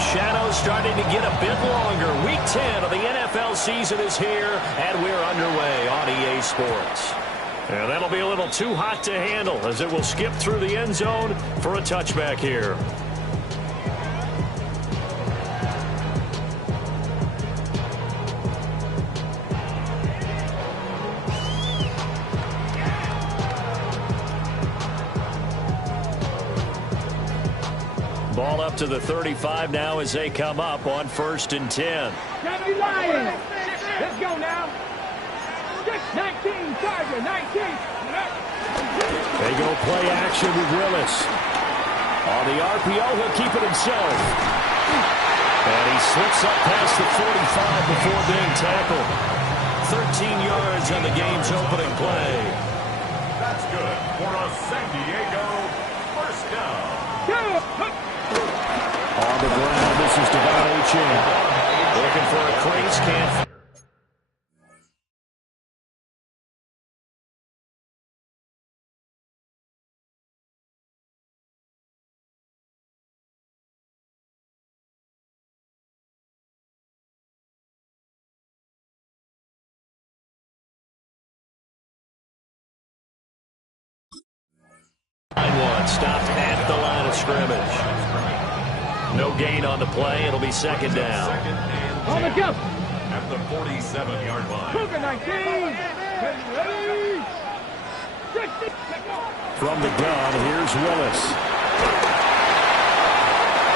shadows starting to get a bit longer. Week 10 of the NFL season is here, and we're underway on EA Sports. And that'll be a little too hot to handle as it will skip through the end zone for a touchback here. Ball up to the 35 now as they come up on 1st and 10. Let's go now. 19, Charger, 19. They go play action with Willis. On the RPO, he'll keep it himself. And he slips up past the 45 before being tackled. 13 yards on the game's opening play. That's good for a San Diego first down. On the ground, this is Devon Achane. Looking for a crease, can't. Stopped at the line of scrimmage. No gain on the play. It'll be second down. On the jump. At the 47-yard line. From the gun, here's Willis.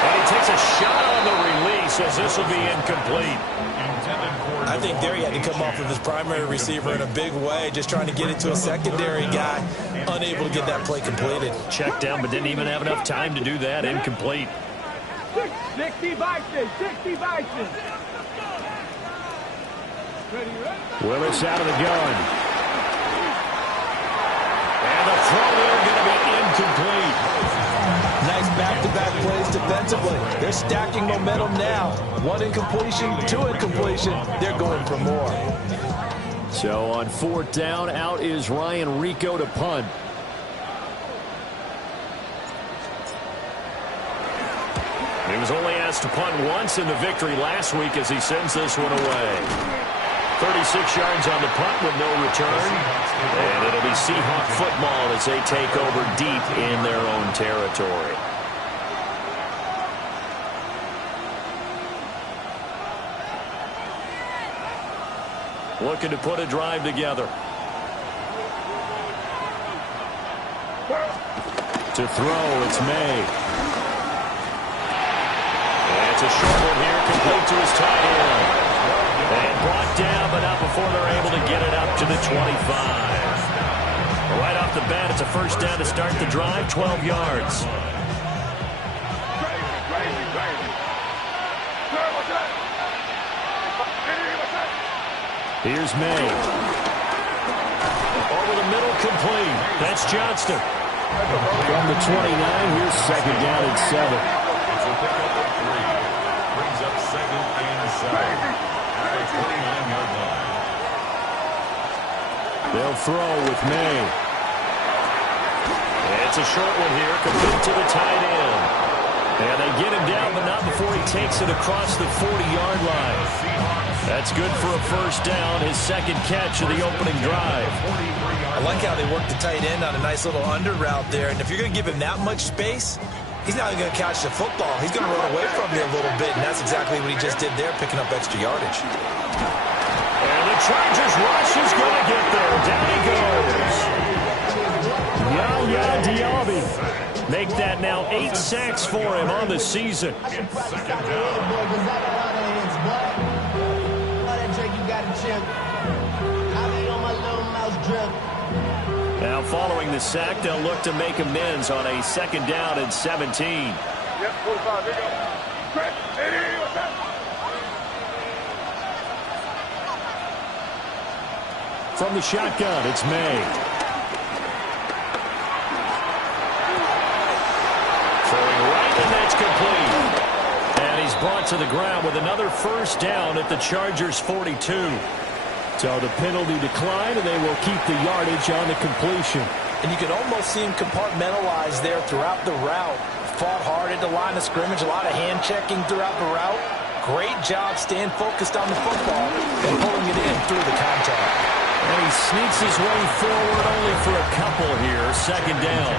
And he takes a shot on the release as this will be incomplete. I think there he had to come off of his primary receiver in a big way, just trying to get it to a secondary guy, unable to get that play completed. Checked down, but didn't even have enough time to do that. Incomplete. 60 Bison, 60 Bison. Willis out of the gun. And the throw there going to be incomplete. Nice back-to-back plays defensively. They're stacking momentum now. 1 incompletion, 2 incompletion. They're going for more. So on 4th down, out is Ryan Rico to punt. He was only asked to punt once in the victory last week as he sends this one away. 36 yards on the punt with no return. And it'll be Seahawk football as they take over deep in their own territory. Looking to put a drive together. To throw, it's May. And it's a short one here, complete to his tight end. And brought down, but not before they're able to get it up to the 25. Right off the bat, it's a first down to start the drive, 12 yards. Here's May. Over the middle, complete. That's Johnston. From the 29, here's second down and 7. It's a pickup of 3. Brings up second and 7. At the 29-yard line. They'll throw with May. It's a short one here, complete to the tight end. And they get him down, but not before he takes it across the 40-yard line. That's good for a first down, his second catch of the opening drive. I like how they work the tight end on a nice little under route there. And if you're going to give him that much space, he's not going to catch the football. He's going to run away from you a little bit, and that's exactly what he just did there, picking up extra yardage. And the Chargers rush is going to get there. Down he goes. Yaya Diaby. Make that now 8 sacks for him on the season. Now following the sack, they'll look to make amends on a second down and 17. From the shotgun, it's May. Throwing right, and that's complete. And he's brought to the ground with another first down at the Chargers' 42. So the penalty declined, and they will keep the yardage on the completion. And you can almost see him compartmentalize there throughout the route. Fought hard, had the line of scrimmage, a lot of hand checking throughout the route. Great job staying focused on the football and pulling it in through the contact. And he sneaks his way forward only for a couple here. Second down.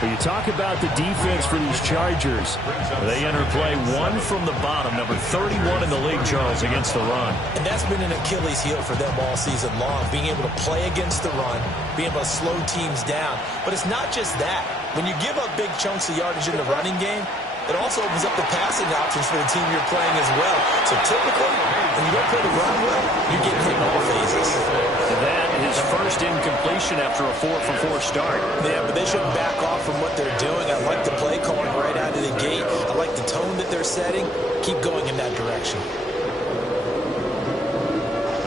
But you talk about the defense for these Chargers. They enter play one from the bottom, number 31 in the league, Charles, against the run. And that's been an Achilles heel for them all season long, being able to play against the run, being able to slow teams down. But it's not just that. When you give up big chunks of yardage in the running game, it also opens up the passing options for the team you're playing as well. So typically, when you don't play the run well, you're getting hit in all phases. And that is first incompletion after a 4-for-4 start. Yeah, but they shouldn't back off from what they're doing. I like the play calling right out of the gate. I like the tone that they're setting. Keep going in that direction.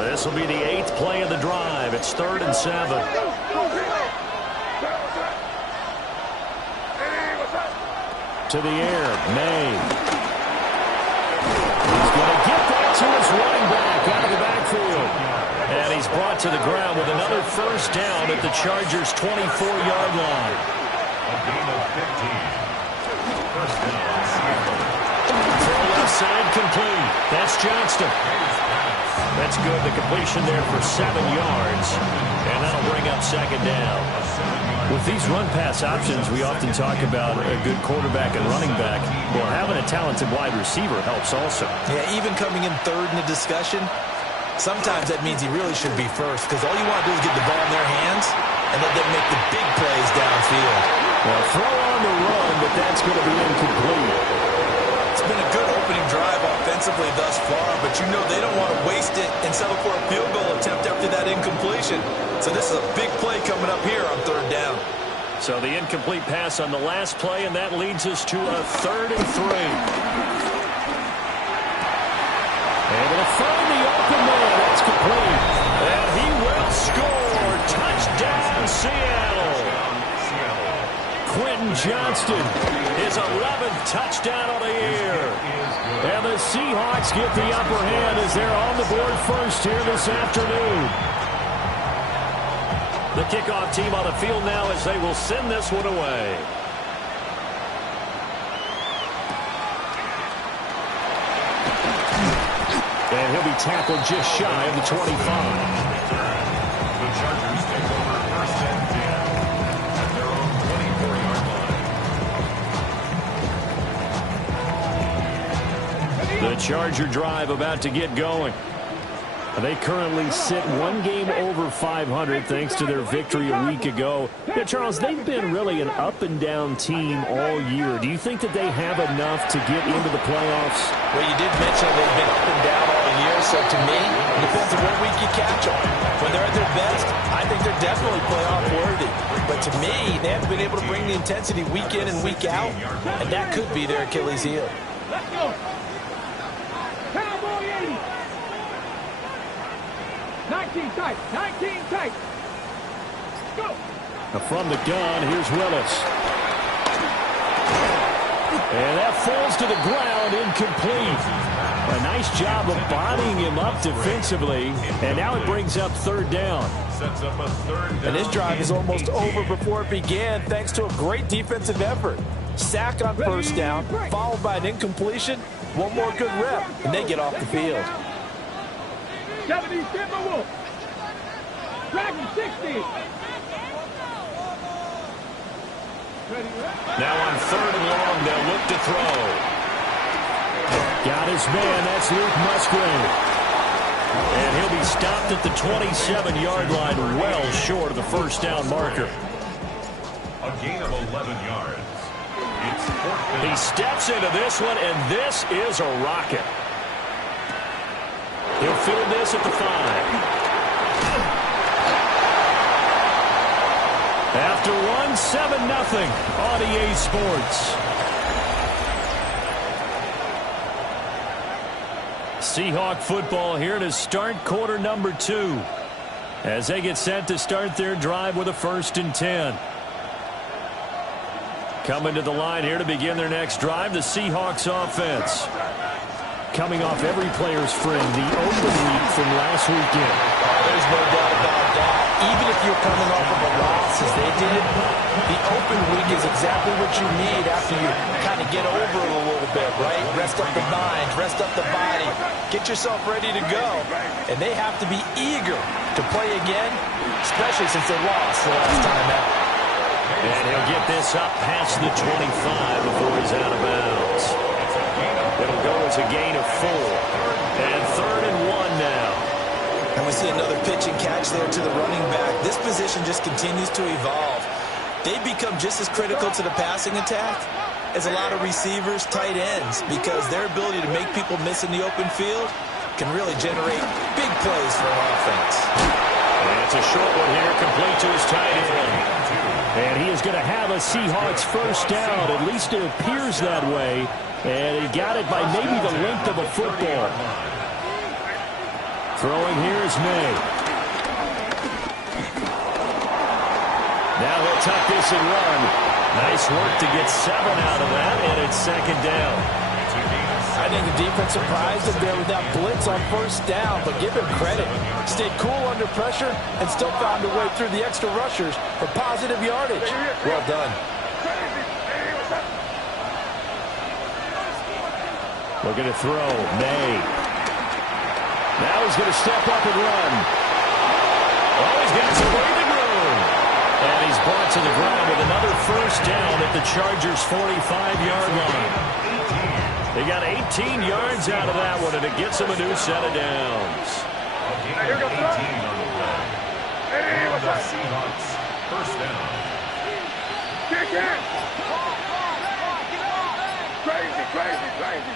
This will be the 8th play of the drive. It's 3rd and 7. To the air, May. He's going to get that to his running back out of the backfield. And he's brought to the ground with another first down at the Chargers' 24-yard line. A gain of 15. First down, Seattle. Throw left side complete. That's Johnston. That's good. The completion there for 7 yards. And that'll bring up second down. With these run-pass options, we often talk about a good quarterback and running back. Well, having a talented wide receiver helps also. Yeah, even coming in third in the discussion, sometimes that means he really should be first, because all you want to do is get the ball in their hands and let them make the big plays downfield. Well, throw on the run, but that's going to be incomplete. It's been a good opening drive offensively thus far, but you know they don't want to waste it and settle for a field goal attempt after that incompletion. So this is a big play coming up here on 3rd down. So the incomplete pass on the last play, and that leads us to a 3rd and 3. Able to find the open man. That's complete. And he will score. Touchdown, Seattle. Quentin Johnston, his 11th touchdown of the year. And the Seahawks get the upper hand as they're on the board first here this afternoon. The kickoff team on the field now as they will send this one away. And he'll be tackled just shy of the 25. The Chargers take over first and 10 at their own 24-yard line. The Charger drive about to get going. They currently sit one game over 500 thanks to their victory a week ago. Yeah, Charles, they've been really an up-and-down team all year. Do you think that they have enough to get into the playoffs? Well, you did mention they've been up and down all year, so to me, it depends on what week you catch them. When they're at their best, I think they're definitely playoff worthy. But to me, they haven't been able to bring the intensity week in and week out, and that could be their Achilles heel. Let's go. Cowboy 80. 19 tight. 19 tight. Go. From the gun, here's Willis. And that falls to the ground, incomplete. A nice job of bodying him up defensively. And now it brings up 3rd down. Sets up a 3rd down. And this drive is almost over before it began, thanks to a great defensive effort. Sack on first down, followed by an incompletion. One more good rep, and they get off the field. 70 Timberwolves. Dragon 60. Now on 3rd and long, they'll look to throw. Got his man, that's Luke Musgrave. And he'll be stopped at the 27-yard line, well short of the first down marker. A gain of 11 yards. It's 4th down. He steps into this one, and this is a rocket. He'll field this at the 5. After one, 7-0 on EA Sports. Seahawk football here to start quarter number 2 as they get set to start their drive with a 1st and 10. Coming to the line here to begin their next drive, the Seahawks offense. Coming off every player's friend, the open week from last weekend. There's no doubt about that. Even if you're coming off of a loss as they did, the open week is exactly what you need after you kind of get over it a little bit, right? Rest up the mind, rest up the body, get yourself ready to go. And they have to be eager to play again, especially since they lost the last time out. And he'll get this up past the 25 before he's out of bounds. It'll go as a gain of 4. And 3rd and 1 now. And we see another pitch and catch there to the running back. This position just continues to evolve. They become just as critical to the passing attack as a lot of receivers, tight ends, because their ability to make people miss in the open field can really generate big plays for an offense. And it's a short one here, complete to his tight end. And he is going to have a Seahawks first down. At least it appears that way. And he got it by maybe the length of a football. Throwing here is May. Now he'll tuck this and run. Nice work to get 7 out of that, and it's 2nd down. I think the defense surprised him there with that blitz on first down, but give him credit. Stayed cool under pressure and still found a way through the extra rushers for positive yardage. Well done. Looking to throw. May. Now he's going to step up and run. Oh, he's got some breathing room. And he's brought to the ground with another first down at the Chargers' 45-yard line. They got 18 yards out of that one, and it gets them a new set of downs. Here goes 18 on the play. And the Seahawks first down. Kick it! Crazy, crazy, crazy.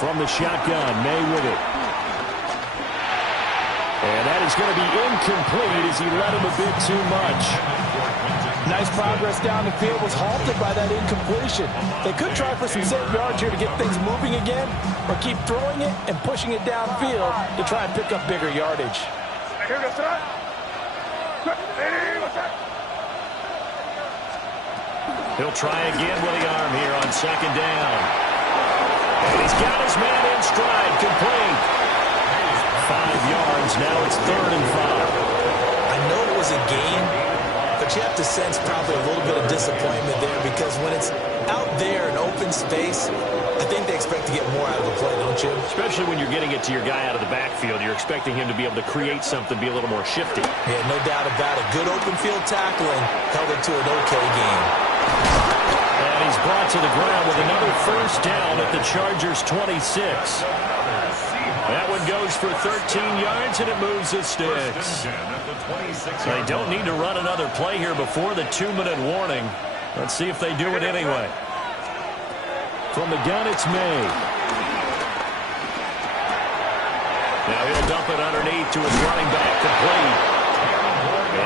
From the shotgun, May with it. And that is going to be incomplete as he let him a bit too much. Nice progress down the field, was halted by that incompletion. They could try for some safe yards here to get things moving again, or keep throwing it and pushing it downfield to try and pick up bigger yardage. He'll try again with the arm here on 2nd down. And he's got his man in stride, complete. 5 yards, now it's 3rd and 5. I know it was a gain, but you have to sense probably a little bit of disappointment there, because when it's out there in open space, I think they expect to get more out of the play, don't you? Especially when you're getting it to your guy out of the backfield. You're expecting him to be able to create something, be a little more shifty. Yeah, no doubt about it. Good open field tackling held it to an okay game. And he's brought to the ground with another first down at the Chargers' 26. That one goes for 13 yards, and it moves the sticks. They don't need to run another play here before the 2-minute warning. Let's see if they do it anyway. From the gun, it's May. Now he'll dump it underneath to his running back, complete.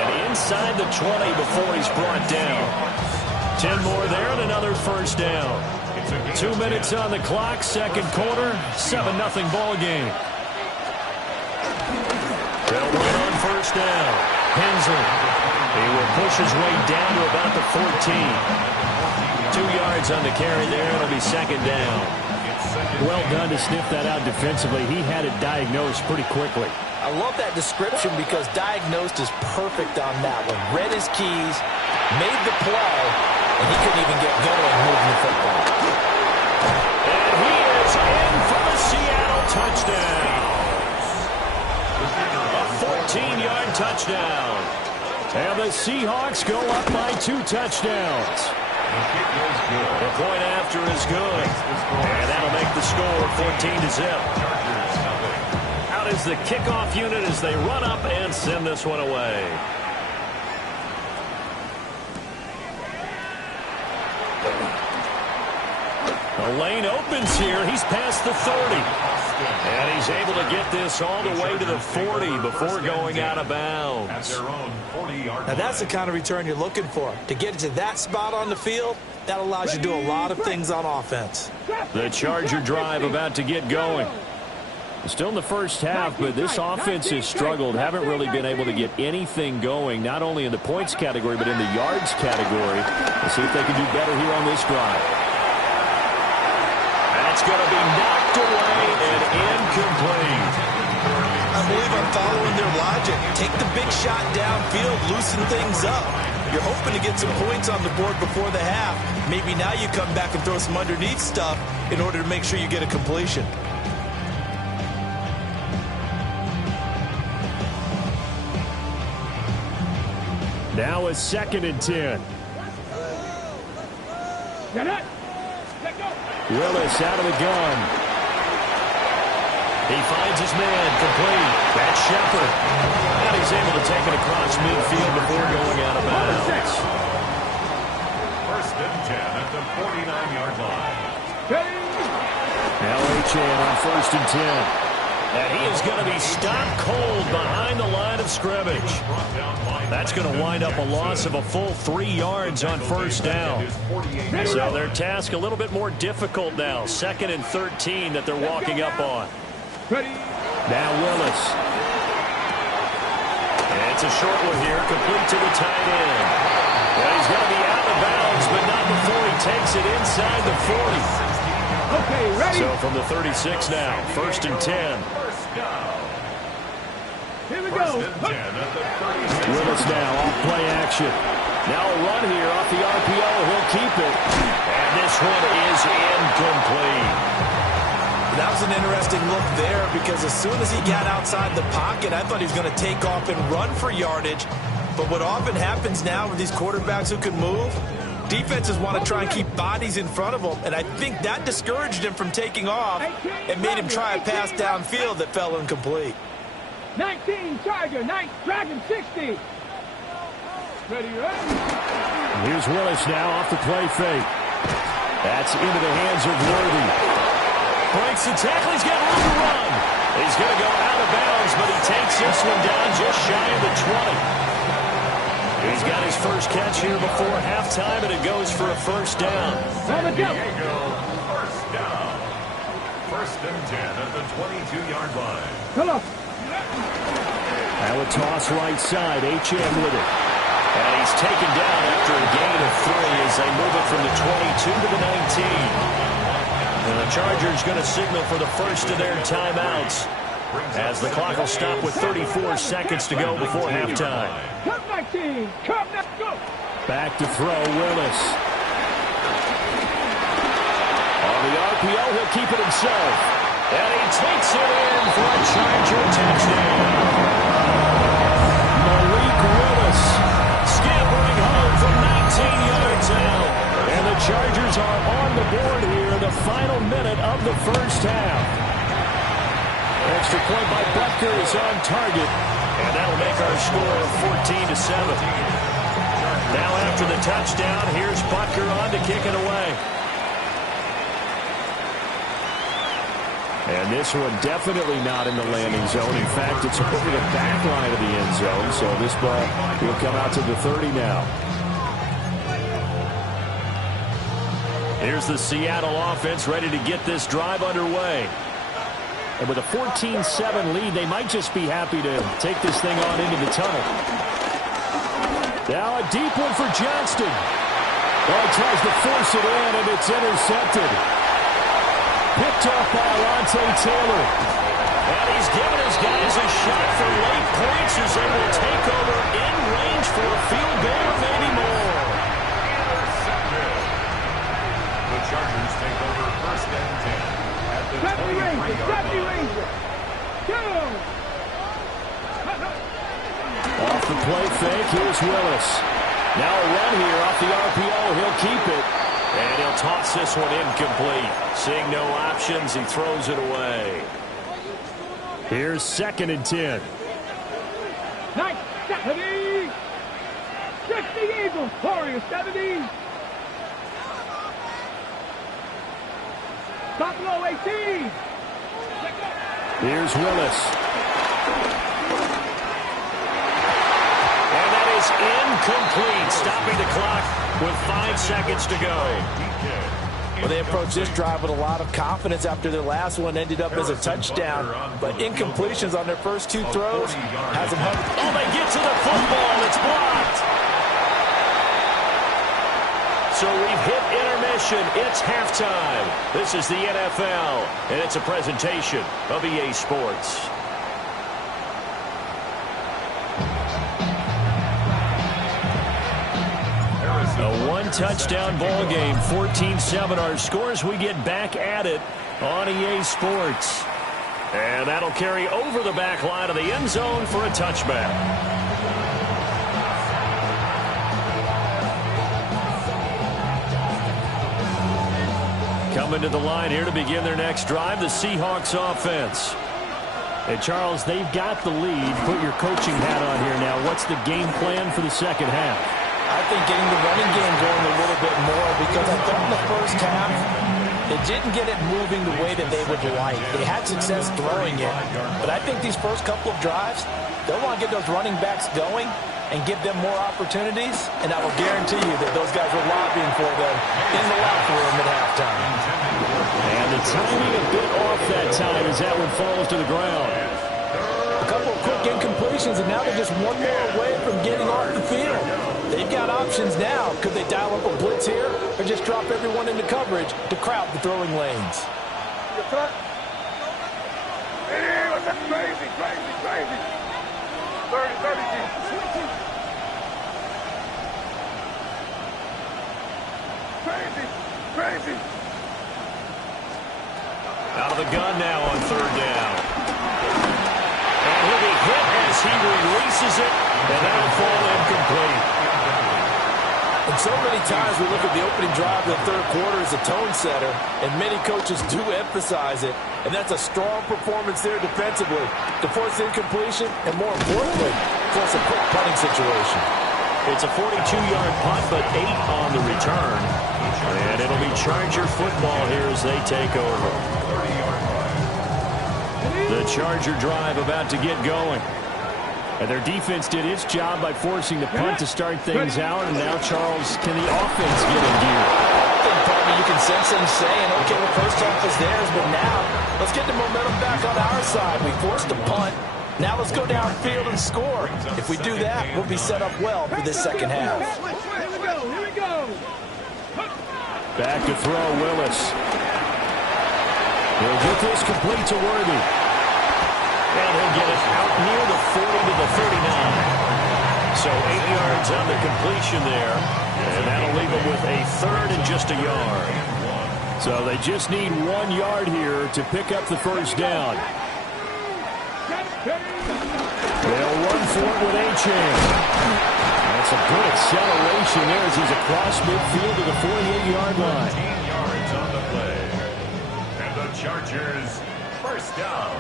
And inside the 20 before he's brought down. 10 more there and another first down. 2 minutes on the clock, 2nd quarter, 7-0 ball game. They'll run on first down. Hensley. He will push his way down to about the 14. 2 yards on the carry there. It'll be 2nd down. Well done to sniff that out defensively. He had it diagnosed pretty quickly. I love that description because diagnosed is perfect on that one. Read his keys, made the play, and he couldn't even get going moving the football. And he is in for the Seattle touchdown. A 14-yard touchdown. And the Seahawks go up by 2 touchdowns. The point after is good. And that'll make the score 14-0. Out is the kickoff unit as they run up and send this one away. The lane opens here. He's past the 30. And he's able to get this all the way to the 40 before going out of bounds. Now that's the kind of return you're looking for. To get it to that spot on the field, that allows you to do a lot of things on offense. The Charger drive about to get going. Still in the first half, but this offense has struggled. Haven't really been able to get anything going, not only in the points category, but in the yards category. Let's see if they can do better here on this drive. That's going to be knocked away and incomplete. I believe I'm following their logic. Take the big shot downfield, loosen things up. You're hoping to get some points on the board before the half. Maybe now you come back and throw some underneath stuff in order to make sure you get a completion. Now a 2nd and 10. Willis out of the gun. He finds his man complete. That's Shepard. And he's able to take it across midfield before going out of bounds. 1st and 10 at the 49-yard line. Now Achane on 1st and 10. And he is going to be stopped cold behind the line of scrimmage. That's going to wind up a loss of a full 3 yards on 1st down. So their task a little bit more difficult now. 2nd and 13 that they're walking up on. Now Willis. And it's a short one here, complete to the tight end. Well, he's going to be out of bounds, but not before he takes it inside the 40. Okay, ready? So from the 36 now, 1st and 10. Here we go. Willis now off play action. Now a run here off the RPO. He'll keep it. And this one is incomplete. That was an interesting look there because as soon as he got outside the pocket, I thought he was going to take off and run for yardage. But what often happens now with these quarterbacks who can move, defenses want to try and keep bodies in front of them, and I think that discouraged him from taking off and made him try a pass downfield that fell incomplete. 19 Tiger, 9 Dragon 60. Ready? Here's Willis now off the play fake. That's into the hands of Worthy. Breaks the tackle. He's got room to run. He's going to go out of bounds, but he takes this one down just shy of the 20. He's got his first catch here before halftime, and it goes for a 1st down. San Diego, 1st down. 1st and 10 at the 22-yard line. Come on. Now a toss right side. Achane with it. And he's taken down after a gain of 3 as they move it from the 22 to the 19. And the Chargers going to signal for the first of their timeouts as the clock will stop with 34 seconds to go before halftime. Come 19. Come, let's go. Back to throw, Willis. On the RPO, he'll keep it himself. And he takes it in for a Charger touchdown. Malik Willis scampering home from 19 yards out. And the Chargers are on the board here in the final minute of the 1st half. Extra point by Butker is on target. And that'll make our score 14-7. Now after the touchdown, here's Butker on to kick it away. And this one definitely not in the landing zone. In fact, it's over the back line of the end zone. So this ball will come out to the 30 now. Here's the Seattle offense ready to get this drive underway. And with a 14-7 lead, they might just be happy to take this thing on into the tunnel. Now a deep one for Johnston. Oh, he tries to force it in, and it's intercepted. Picked off by Alontae Taylor. And he's given his guys a shot for late points as they will take over in range for a field goal or maybe more. The Chargers take over 1st and 10. Deputy Ranger, Deputy Ranger. Go. Off the play fake, here's Willis. Now a run here off the RPO. He'll keep it. And he'll toss this one incomplete. Seeing no options, he throws it away. Here's 2nd and 10. Nice, 70. 60 Eagles, Warriors, 70. Top low, 18. Here's Willis. And that is incomplete, stopping the clock with 5 seconds to go. Well, they approached this drive with a lot of confidence after their last one ended up as a touchdown. But incompletions on their first 2 throws has them hung. Oh, they get to the football. It's blocked. So we've hit intermission. It's halftime. This is the NFL, and it's a presentation of EA Sports. 3-touchdown ball game. 14-7 our scores. We get back at it on EA Sports. And that'll carry over the back line of the end zone for a touchback. Coming to the line here to begin their next drive, the Seahawks offense. Hey, Charles, they've got the lead. Put your coaching hat on here now. What's the game plan for the second half? I think getting the running game going a little bit more, because I thought in the first half, they didn't get it moving the way that they would like. They had success throwing it, but I think these first couple of drives, they'll want to get those running backs going and give them more opportunities, and I will guarantee you that those guys were lobbying for them in the locker room at halftime. And the timing a bit off that time as that one falls to the ground. A couple of quick incompletions, and now they're just one more away from getting off the field. They've got options now. Could they dial up a blitz here or just drop everyone into coverage to crowd the throwing lanes? Hey, what's that? Crazy. 30. Crazy. Out of the gun now on third down. And he'll be hit as he releases it, and that'll fall incomplete. And so many times we look at the opening drive of the third quarter as a tone setter, and many coaches do emphasize it, and that's a strong performance there defensively to force incompletion and, more importantly, force a quick punting situation. It's a 42-yard punt, but 8 on the return. And it'll be Charger football here as they take over. The Charger drive about to get going. And their defense did its job by forcing the punt to start things out. And now, Charles, can the offense get in gear? I think probably you can sense them saying, okay, the first half is theirs, but now let's get the momentum back on our side. We forced a punt. Now let's go downfield and score. If we do that, we'll be set up well for this second half. Here we go. Back to throw, Willis. He'll get this complete to Worthy. And he'll get it out near the 40 to the 39. So 8 yards on the completion there. And that'll leave him with a third and just a yard. So they just need 1 yard here to pick up the first down. They'll run for it with Achane. That's a good acceleration there as he's across midfield to the 48-yard line. 18 yards on the play. And the Chargers, first down.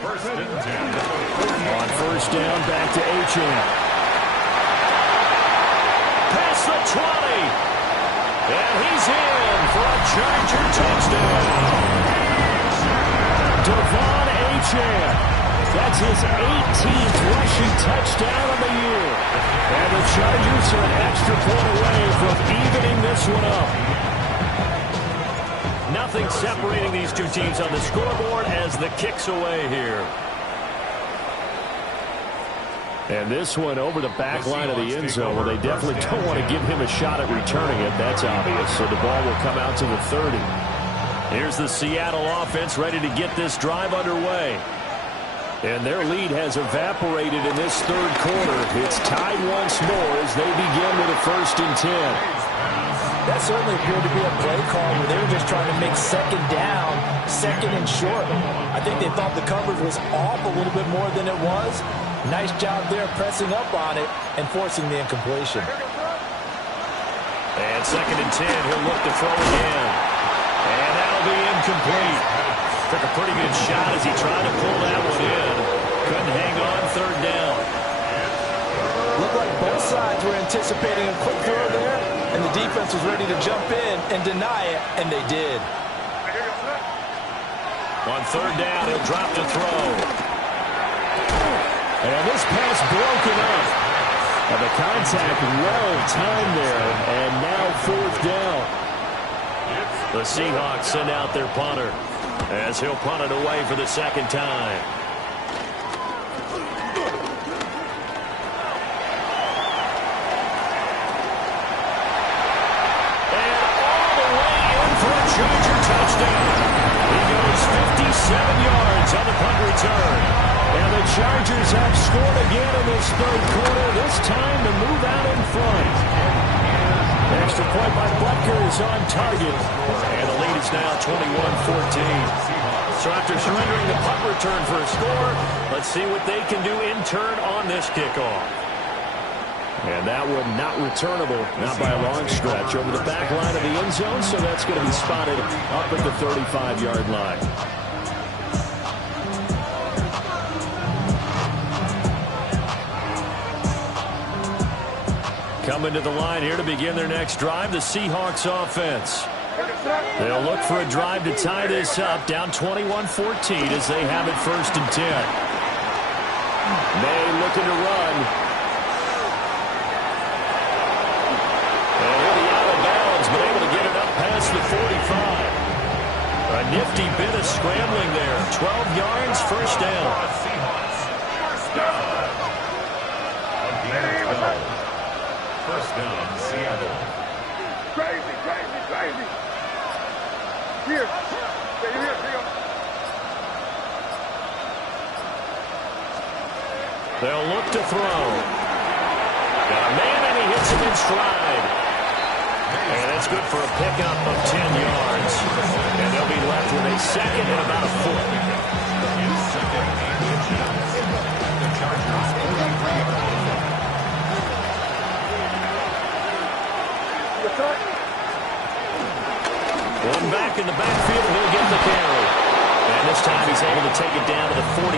First and 10. On first down, back to Achane. Past the 20. And he's in for a Charger touchdown. Devon Achane. That's his 18th rushing touchdown of the year. And the Chargers are an extra point away from evening this one up. Nothing separating these two teams on the scoreboard as the kick's away here. And this one over the back line of the end zone. Well, they definitely don't want to give him a shot at returning it. That's obvious. So the ball will come out to the 30. Here's the Seattle offense ready to get this drive underway. And their lead has evaporated in this third quarter. It's tied once more as they begin with a 1st and 10. That certainly appeared to be a play call where they were just trying to make second down, second and short. I think they thought the coverage was off a little bit more than it was. Nice job there pressing up on it and forcing the incompletion. And 2nd and 10, he'll look to throw again. And that'll be incomplete. Took a pretty good shot as he tried to pull that one in. Couldn't hang on 3rd down. Looked like both sides were anticipating a quick throw there, and the defense was ready to jump in and deny it, and they did. On 3rd down, he'll drop to throw. And this pass broken up. And the contact well timed there, and now 4th down. The Seahawks send out their punter as he'll punt it away for the 2nd time. And all the way in for a Charger touchdown. He goes 57 yards on the punt return. And the Chargers have scored again in this third quarter, this time to move out in front. Extra point by Butker is on target. And the lead is now 21-14. So after surrendering the punt return for a score, let's see what they can do in turn on this kickoff. And that one not returnable, not by a long stretch, over the back line of the end zone, so that's going to be spotted up at the 35-yard line. Coming to the line here to begin their next drive, the Seahawks offense. They'll look for a drive to tie this up, down 21-14 as they have it 1st and 10. May looking to run. And he'll be out of bounds, but able to get it up past the 45. A nifty bit of scrambling there. 12 yards, 1st down. First down, Seattle. Crazy, crazy, crazy. Here. Here. They'll look to throw. Got a man, and he hits him in stride. And that's good for a pickup of 10 yards. And they'll be left with a second and about a foot. The Chargers 43. One back in the backfield, he'll get the carry. And this time he's able to take it down to the 42.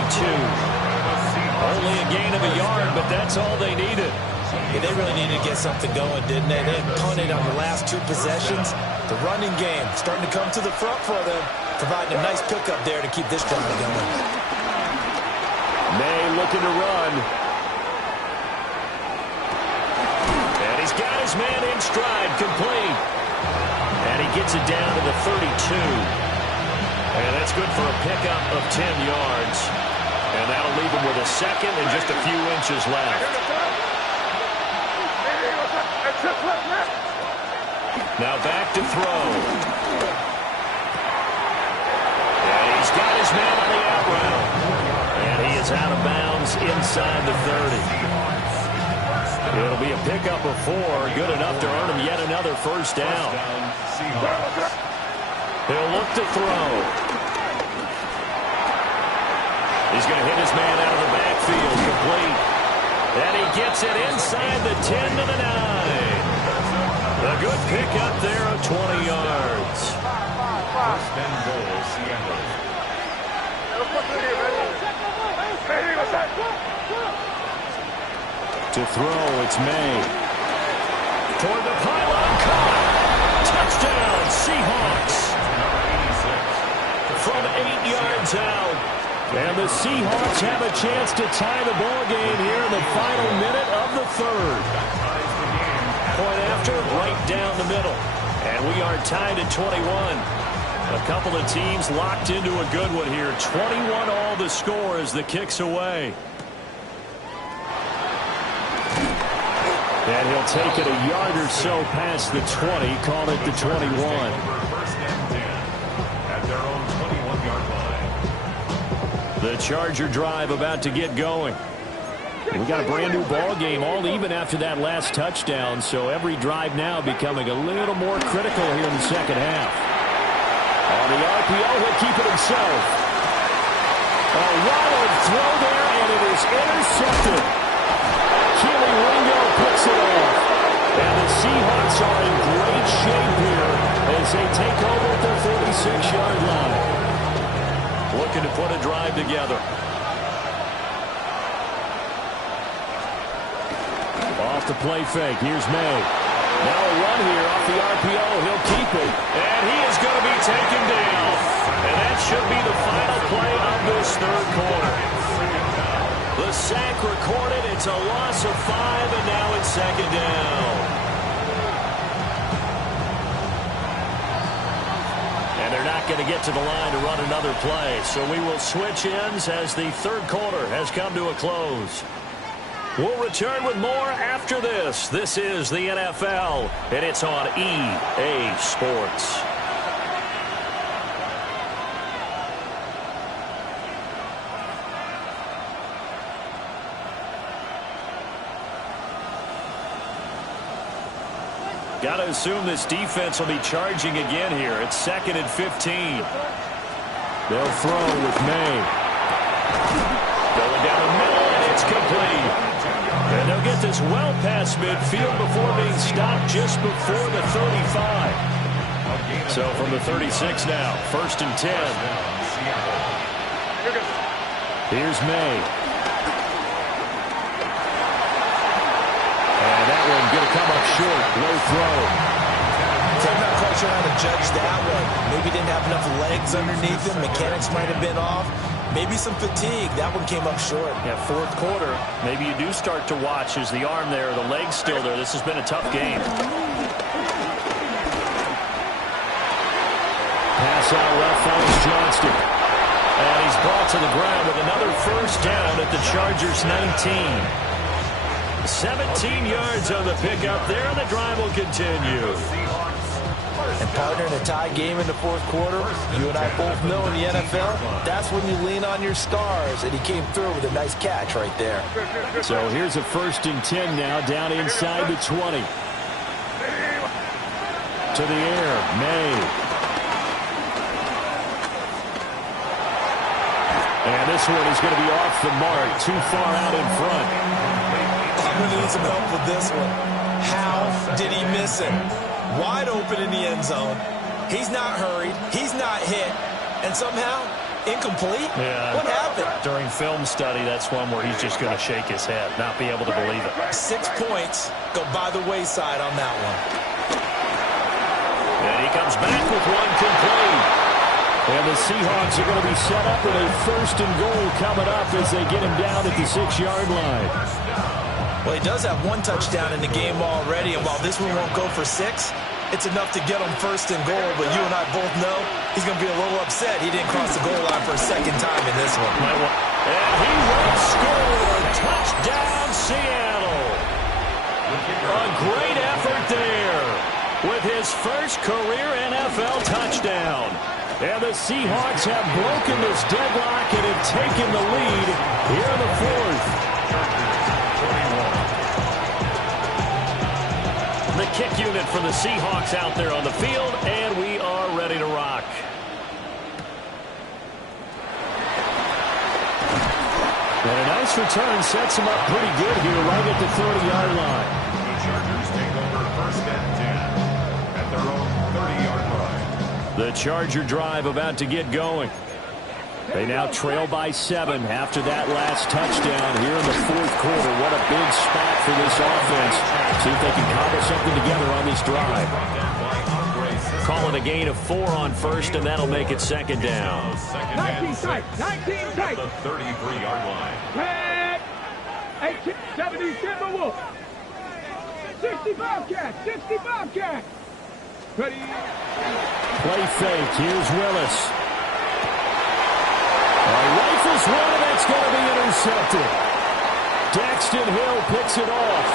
Only a gain of a yard, but that's all they needed. Yeah, they really needed to get something going, didn't they? They punted on the last 2 possessions. The running game starting to come to the front for them, providing a nice pickup there to keep this drive going. May looking to run. And he's got his man in stride, complete. And he gets it down to the 32. And that's good for a pickup of 10 yards. And that'll leave him with a second and just a few inches left. Now back to throw. And he's got his man on the out route. And he is out of bounds inside the 30. It'll be a pickup of 4, good enough to earn him yet another 1st down. He'll look to throw. He's going to hit his man out of the backfield, complete. And he gets it inside the 10 to the 9. A good pickup there of 20 yards. First and goal, Seattle. To throw, it's May. Toward the pylon, caught. Touchdown, Seahawks. From 8 yards out. And the Seahawks have a chance to tie the ball game here in the final minute of the 3rd. Point after, right down the middle. And we are tied at 21. A couple of teams locked into a good one here. 21 all the score as the kick's away. And he'll take it a yard or so past the 20, call it the 21. First and 10 at their own 21-yard line. The Charger drive about to get going. We got a brand new ball game, all even after that last touchdown, so every drive now becoming a little more critical here in the second half. On the RPO, he'll keep it himself. A wild throw there, and it is intercepted. Keely Ringo picks it off. And the Seahawks are in great shape here as they take over at their 46-yard line. Looking to put a drive together. Off the play fake. Here's May. Now a run here off the RPO. He'll keep it. And he is going to be taken down. And that should be the final play of this 3rd quarter. The sack recorded. It's a loss of 5, and now it's 2nd down. And they're not going to get to the line to run another play. So we will switch ends as the 3rd quarter has come to a close. We'll return with more after this. This is the NFL, and it's on EA Sports. Got to assume this defense will be charging again here. It's 2nd and 15. They'll throw with May. Going down the middle, and it's complete. And they'll get this well past midfield before being stopped just before the 35. So from the 36 now, 1st and 10. Here's May. And that one going to come up short. Low throw. I'm not quite sure how to judge that one. Maybe didn't have enough legs underneath him. Mechanics might have been off. Maybe some fatigue. That one came up short. Yeah, 4th quarter. Maybe you do start to watch as the arm there, the leg's still there. This has been a tough game. Pass out left finds Johnston. And he's brought to the ground with another 1st down at the Chargers' 19. 17 yards on the pickup there, and the drive will continue. And partner, in a tie game in the 4th quarter, you and I both know in the NFL, that's when you lean on your stars, and he came through with a nice catch right there. So here's a 1st and 10 now, down inside the 20. To the air, May. And this one is going to be off the mark, too far out in front. I'm going to need some help with this one. How did he miss it? Wide open in the end zone. He's not hurried. He's not hit. And somehow, incomplete? Yeah. What happened? During film study, that's one where he's just going to shake his head, not be able to believe it. 6 points go by the wayside on that one. And he comes back with one complete. And the Seahawks are going to be set up with a 1st and goal coming up as they get him down at the 6-yard line. Well, he does have 1 touchdown in the game already, and while this one won't go for 6, it's enough to get him 1st and goal. But you and I both know he's going to be a little upset he didn't cross the goal line for a 2nd time in this one. And he will score. Touchdown, Seattle. A great effort there with his 1st career NFL touchdown. And the Seahawks have broken this deadlock and have taken the lead here in the 4th. The kick unit for the Seahawks out there on the field, and we are ready to rock. And a nice return sets him up pretty good here right at the 30-yard line. The Chargers take over 1st and 10 at their own 30-yard line. The Charger drive about to get going. They now trail by 7 after that last touchdown here in the 4th quarter. What a big spot for this offense. See if they can cobble something together on this drive. Call it a gain of 4 on 1st, and that'll make it 2nd down. 19 tight, 19 tight. The 33-yard line. 10, 18, 70, Timberwolf. 65 cat, 65 cat. Ready. Play fake. Here's Willis. Rifles one, and that's going to be intercepted. Daxton Hill picks it off.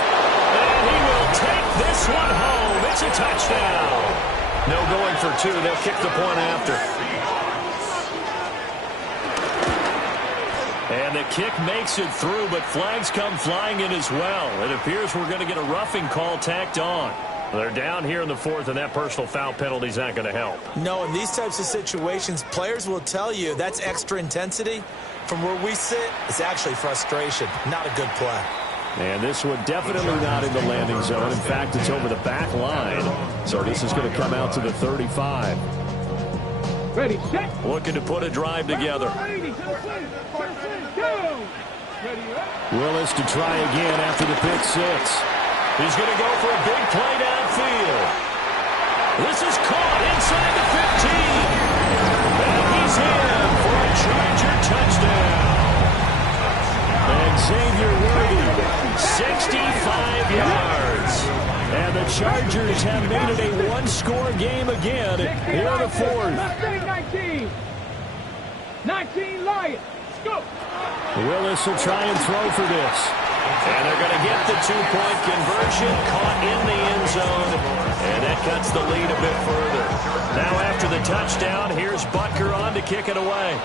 And he will take this one home. It's a touchdown. No going for 2. They'll kick the point after. And the kick makes it through, but flags come flying in as well. It appears we're going to get a roughing call tacked on. They're down here in the 4th, and that personal foul penalty is not going to help. No, in these types of situations, players will tell you that's extra intensity. From where we sit, it's actually frustration. Not a good play. And this one definitely not in the landing zone. In fact, it's over the back line. So this is going to come out to the 35. Ready, set. Looking to put a drive together. Willis to try again after the pick 6. He's going to go for a big play downfield. This is caught inside the 15. And he's in for a Charger touchdown. And Xavier Worthy, 65 yards. And the Chargers have made it a 1-score game again here in the 4th. 19. 19 Lions. Go. Willis will try and throw for this. And they're going to get the 2-point conversion, caught in the end zone, and that cuts the lead a bit further. Now after the touchdown, here's Butker on to kick it away.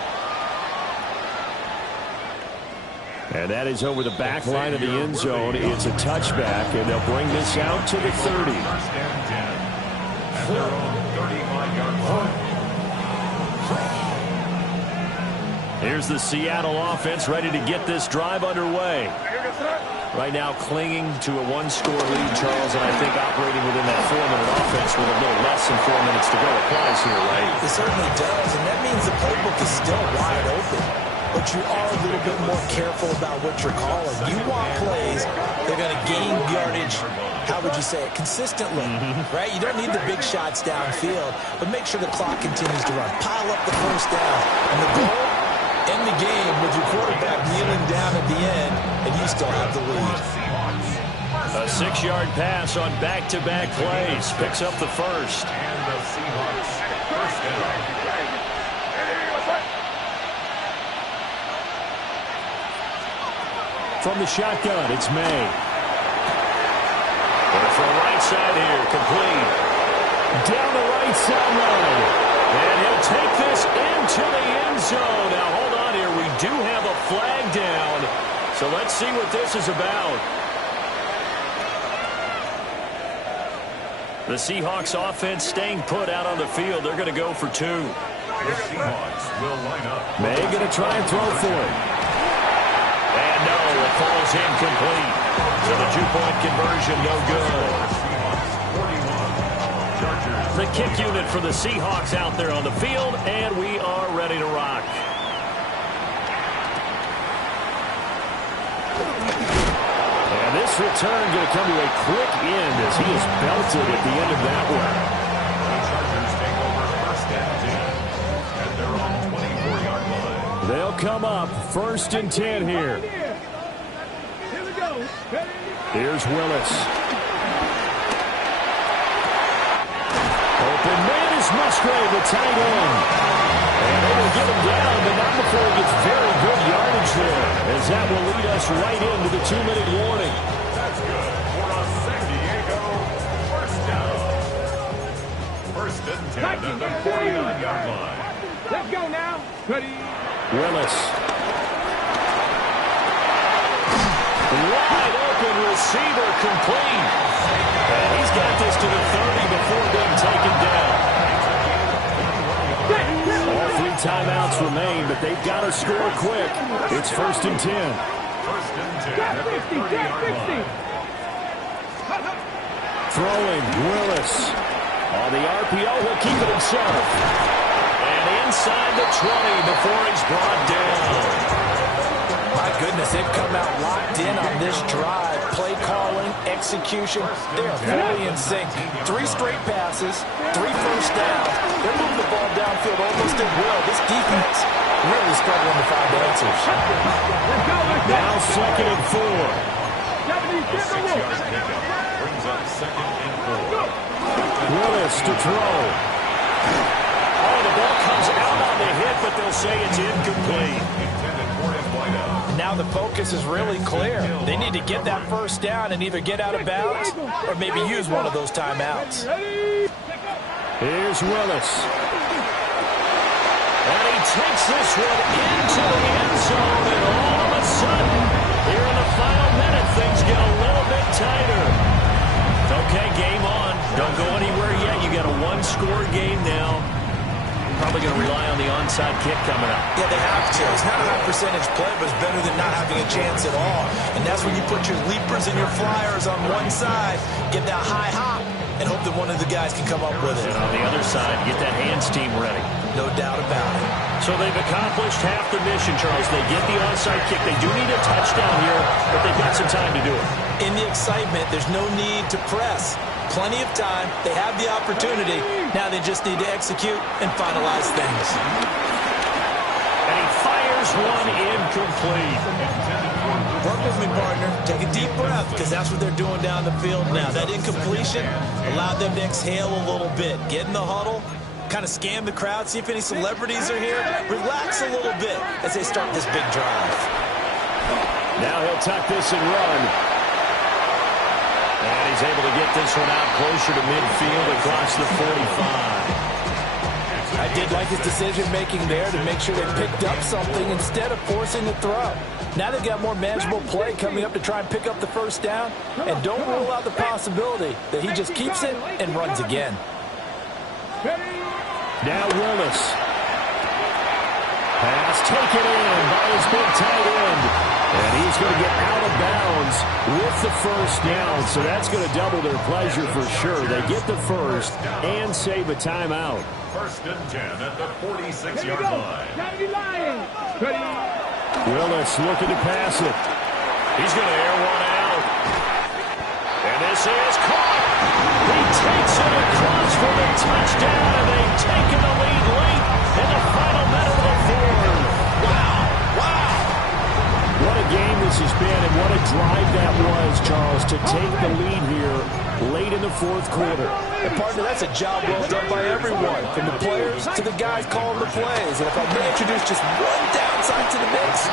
And that is over the back line of the end zone. It's a touchback, and they'll bring this out to the 30. First and 10 at their own 35-yard line. Here's the Seattle offense ready to get this drive underway. Right now clinging to a one-score lead, Charles, and I think operating within that 4-minute offense with a little less than 4 minutes to go applies here, right? It certainly does, and that means the playbook is still wide open. But you are a little bit more careful about what you're calling. You want plays that are going to gain yardage, how would you say it, consistently, right? You don't need the big shots downfield, but make sure the clock continues to run. Pile up the first down. And the goal, end the game with your quarterback kneeling down at the end, and you still have the lead. A 6-yard pass on back-to-back plays. Picks up the first. And the Seahawks first down. From the shotgun, it's May. From right side here, complete. Down the right sideline. And he'll take this into the end zone. Now, hold on here. We do have a flag down. So let's see what this is about. The Seahawks offense staying put out on the field. They're going to go for 2. The Seahawks will line up. May going to try and throw for it. And no, it falls incomplete. So the 2-point conversion, no good. The kick unit for the Seahawks out there on the field, and we are ready to rock. And this return going to come to a quick end as he is belted at the end of that one. The Chargers take over first and 10 at their own 24-yard line. They'll come up first and 10 here. Here we go. Ready? Here's Willis. Open man is Musgrave, the tight end. And they will get him down, but not before he gets very good yardage there, as that will lead us right into the 2-minute warning. That's good for a San Diego first down. First and 10 at the 49-yard line. Let's go now. Ready? Willis. Wide open receiver, complete. And he's got this to the 30 before being taken down. All 3 timeouts remain, but they've got to score quick. It's first and 10. First and 10 at the 30-yard line. Throwing, Willis. On the RPO, he'll keep it himself. And inside the 20 before he's brought down. My goodness, they've come out locked in on this drive. Play calling, execution, they are fully in sync. 3 straight passes, 3 first downs. They're moving the ball downfield almost at will. This defense really struggling to find answers. Now second and 4. A 6-yard pickup brings up second and 4. Willis to throw. Oh, the ball comes out on the hit, but they'll say it's incomplete. Intended for his wideout. Now the focus is really clear. They need to get that first down and either get out of bounds or maybe use one of those timeouts. Here's Willis. And he takes this one into the end zone, and all of a sudden, here in the final minute, things get a little bit tighter. Okay, game on. Don't go anywhere yet. You got a 1-score game now. Probably going to rely on the onside kick coming up. Yeah, they have to. It's not a high percentage play, but it's better than not having a chance at all. And that's when you put your leapers and your flyers on one side, get that high hop, and hope that one of the guys can come up with it. And on the other side, get that hands team ready. No doubt about it. So they've accomplished half the mission, Charles. They get the onside kick. They do need a touchdown here, but they've got some time to do it. In the excitement, there's no need to press. Plenty of time. They have the opportunity. Now they just need to execute and finalize things. And he fires one incomplete. Work with me, partner. Take a deep breath, because that's what they're doing down the field now. That incompletion allowed them to exhale a little bit. Get in the huddle, kind of scan the crowd, see if any celebrities are here. Relax a little bit as they start this big drive. Now he'll tuck this and run. And he's able to get this one out closer to midfield across the 45. I I did like his decision-making there to make sure they picked up something instead of forcing the throw. Now they've got more manageable play coming up to try and pick up the first down, and don't rule out the possibility that he just keeps it and runs again. Now Willis. Pass taken in by his big tight end. And he's going to get out of bounds with the first down. So that's going to double their pleasure for sure. They get the first and save a timeout. 1st and 10 at the 46-yard line. Willis looking to pass it. He's going to air one out. And this is caught. He takes it across for the touchdown, and they've taken the lead late in the final minute of the fourth. Wow. Wow. What a game this has been, and what a drive that was, Charles, to take the lead here late in the fourth quarter. And partner, that's a job well done by everyone, from the players to the guys calling the plays. And if I may introduce just one downside to the mix,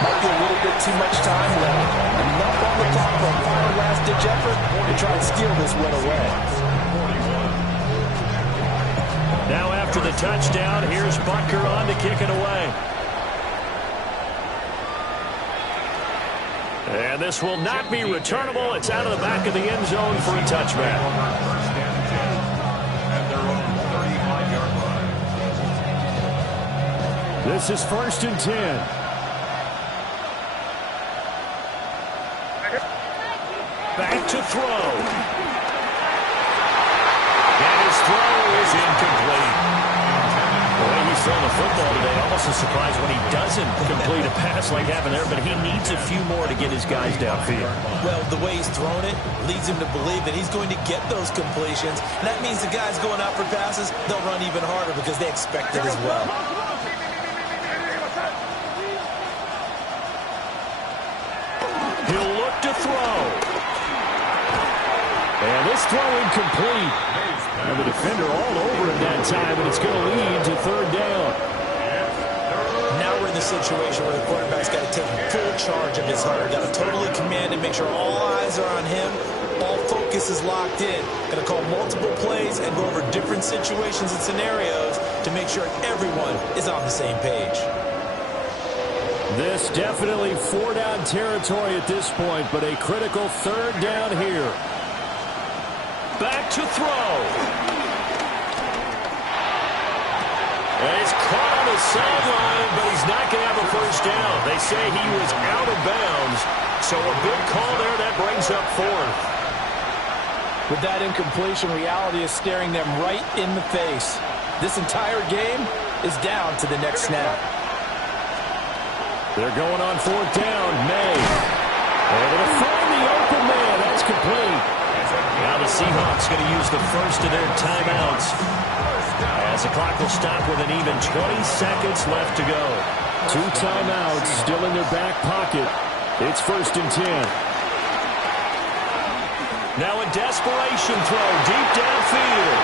might be a little bit too much time left. Enough on the clock for a final last-ditch effort to try and steal this win away. Now after the touchdown, here's Butker on to kick it away. And this will not be returnable. It's out of the back of the end zone for a touchback. 1st and 10 at their own 35-yard line. This is 1st and 10. Back to throw. And his throw is incomplete. The way he's throwing the football today, almost a surprise when he doesn't complete a pass like happened there, but he needs a few more to get his guys downfield. Well, the way he's thrown it leads him to believe that he's going to get those completions. And that means the guys going out for passes, they'll run even harder because they expect it as well. He'll look to throw. And this throw incomplete. And the defender all over him that time, and it's going to lead to 3rd down. Now we're in the situation where the quarterback's got to take full charge of his hunter. Got to totally command and make sure all eyes are on him. All focus is locked in. Going to call multiple plays and go over different situations and scenarios to make sure everyone is on the same page. This definitely 4-down territory at this point, but a critical 3rd down here. Back to throw. And he's caught on the sideline, but he's not going to have a first down. They say he was out of bounds, so a big call there. That brings up 4th. With that incompletion, reality is staring them right in the face. This entire game is down to the next snap. They're going on 4th down. May. Able to find the open man. That's complete. Now the Seahawks going to use the first of their timeouts as the clock will stop with an even 20 seconds left to go. 2 timeouts still in their back pocket. It's 1st and 10. Now a desperation throw deep downfield.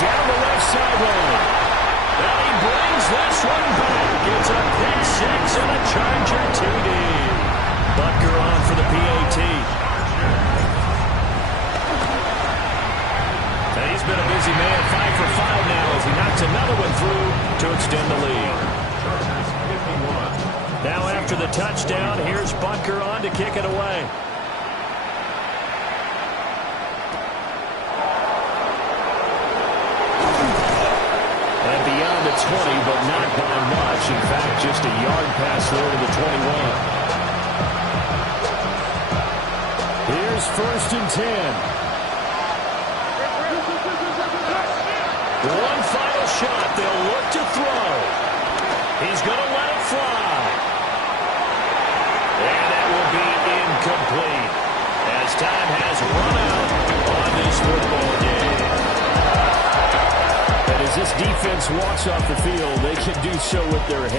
Down the left sideline. And he brings this one back. It's a pick 6 and a Charger TD. Butker on for the PAT. And he's been a busy man, 5 for 5 now as he knocks another one through to extend the lead. Now after the touchdown, here's Butker on to kick it away. And beyond the 20, but not by much. In fact, just a yard pass there to the 21. Here's 1st and 10. One final shot. They'll look to throw. He's going to let it fly. And that will be incomplete as time has run out on this football game. And as this defense walks off the field, they can do so with their head